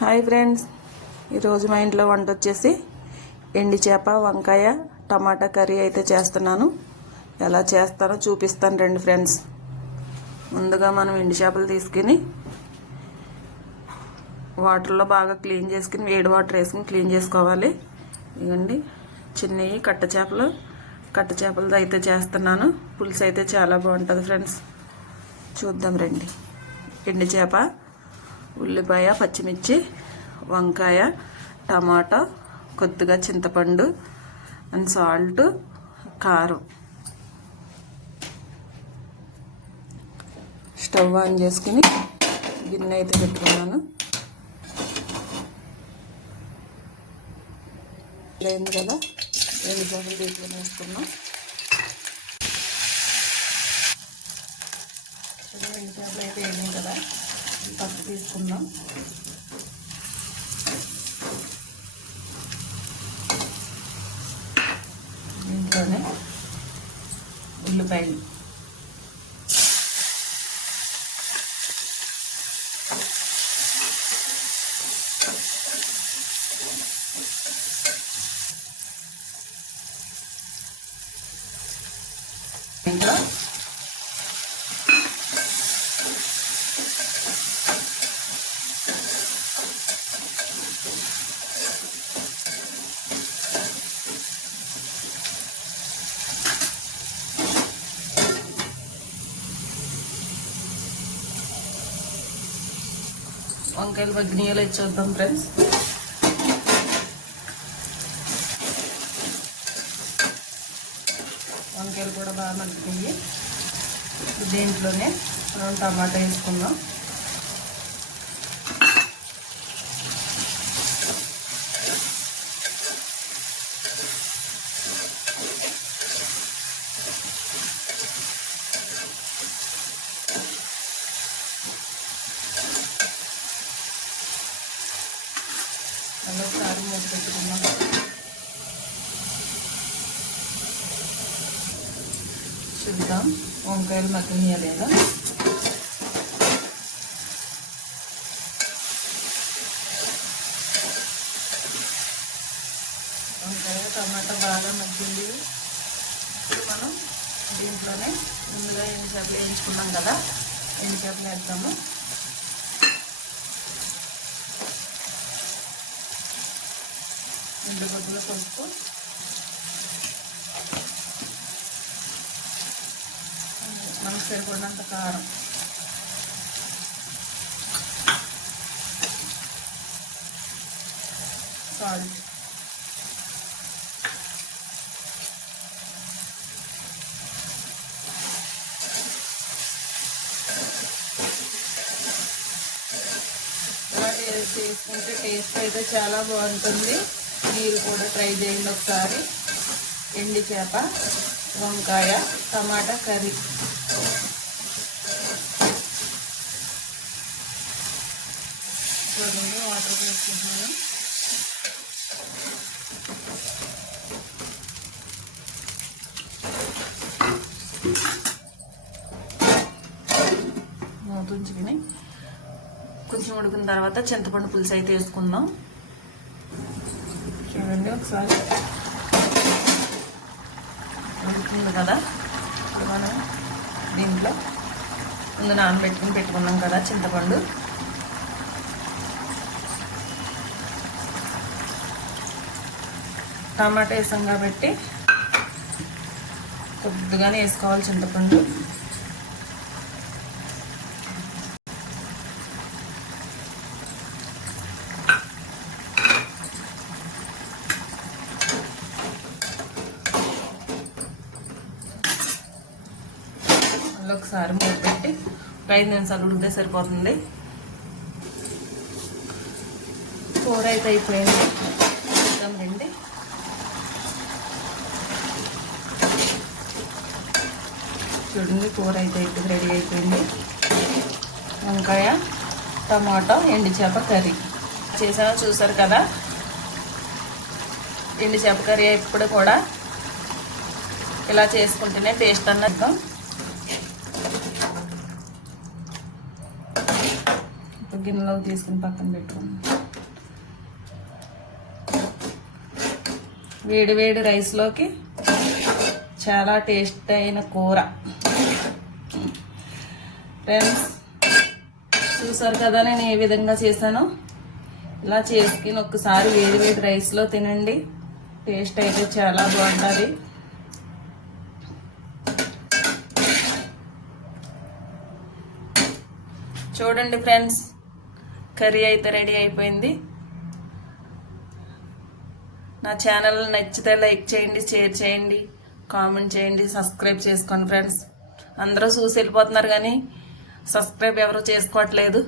Hi friends. ఈరోజు మా ఇంట్లో వంట వచ్చేసి ఎండి చేప వంకాయ టమాటా కర్రీ అయితే చేస్తున్నాను. ఎలా చేస్తానో చూపిస్తాను రండి ఫ్రెండ్స్. ముందుగా మనం ఎండి చేపలు తీసుకుని వాటర్లో బాగా క్లీన్ చేసుకుని వేడి వాటర్ వేసుకుని క్లీన్ చేసుకోవాలి. ఇవ్వండి చిన్నవి కట్ట చేపలు. కట్ట చేపలది అయితే చేస్తున్నాను. పులుసు అయితే చాలా బాగుంటుంది ఫ్రెండ్స్. చూద్దాం రండి. ఎండి చేప ఉల్లిపాయ పచ్చిమిర్చి వంకాయ టమాటా కొద్దిగా చింతపండు అండ్ సాల్ట్ కారం. స్టవ్ ఆన్ చేసుకుని గిన్నె అయితే పెట్టుకున్నాను. అయింది కదా? రెండు చేపలు దీంట్లో వేసుకున్నాం రెండు చేపలు అయితే వేయలేం కదా? పప్పు తీసుకుందాం. దీంట్లోనే ఉల్లిపాయలు. ఇంకా వంకాయలు బగ్గినీయలు చూద్దాం ఫ్రెండ్స్ వంకాయలు కూడా బాగా మగ్గినాయి దీంట్లోనే మనం టమాటా వేసుకుందాం. అలా కారం మూత పెట్టుకున్నాం చూద్దాం. వంకాయలు మగ్గినాయా లేదా వంకాయ టమాటా బాగా మగ్గింది. మనం దీంట్లోనే ముందుగా ఎన్ని చేపలు వేయించుకున్నాం కదా ఎన్ని చేపలు వేద్దాము? రెండు గుడ్లు పసుపు మనకు సరిపడినంత కారం సాల్ట్ ఇలా చేసుకుంటే టేస్ట్ అయితే చాలా బాగుంటుంది. మీరు కూడా ట్రై చేయండి ఒకసారి. ఎండి చేప వంకాయ టమాటా కర్రీ. చూడండి వాటర్ తీసుకుంటున్నాను. మూత ఉంచుకుని కొంచెం ఉడికిన తర్వాత చింతపండు పులుసు అయితే వేసుకుందాం. చూడండి ఒకసారి. ఉడుకుతుంది కదా? ఇప్పుడు మనం దీంట్లో ముందు నానబెట్టుకుని పెట్టుకున్నాం కదా చింతపండు. టమాటా వేసాం కాబట్టి కొద్దిగానే వేసుకోవాలి చింతపండు. మళ్ళీ ఒకసారి మూత పెట్టి ఒక ఐదు నిమిషాలు ఉడికితే సరిపోతుంది. కూర అయితే అయిపోయింది. చూద్దాం రండి. చూడండి కూర అయితే అయిపోయింది రెడీ అయిపోయింది. వంకాయ టమాటో ఎండి చేప కర్రీ. చేసానో చూసారు కదా? ఎండి చేప కర్రీ ఎప్పుడు కూడా ఇలా చేసుకుంటేనే టేస్ట్ అన్నట్టు గిన్నెలోకి తీసుకుని పక్కన పెట్టుకున్నాం వేడి వేడి రైస్లోకి చాలా టేస్ట్ అయిన కూర. ఫ్రెండ్స్ చూసారు కదా నేను ఏ విధంగా చేశాను? ఇలా చేసుకుని ఒక్కసారి వేడి వేడి రైస్లో తినండి. టేస్ట్ అయితే చాలా బాగుంటుంది. చూడండి ఫ్రెండ్స్ కర్రీ అయితే రెడీ అయిపోయింది. నా ఛానల్ నచ్చితే లైక్ చేయండి షేర్ చేయండి కామెంట్ చేయండి సబ్స్క్రైబ్ చేసుకోండి ఫ్రెండ్స్. అందరూ చూసి వెళ్ళిపోతున్నారు కానీ సబ్స్క్రైబ్ ఎవరు చేసుకోవట్లేదు.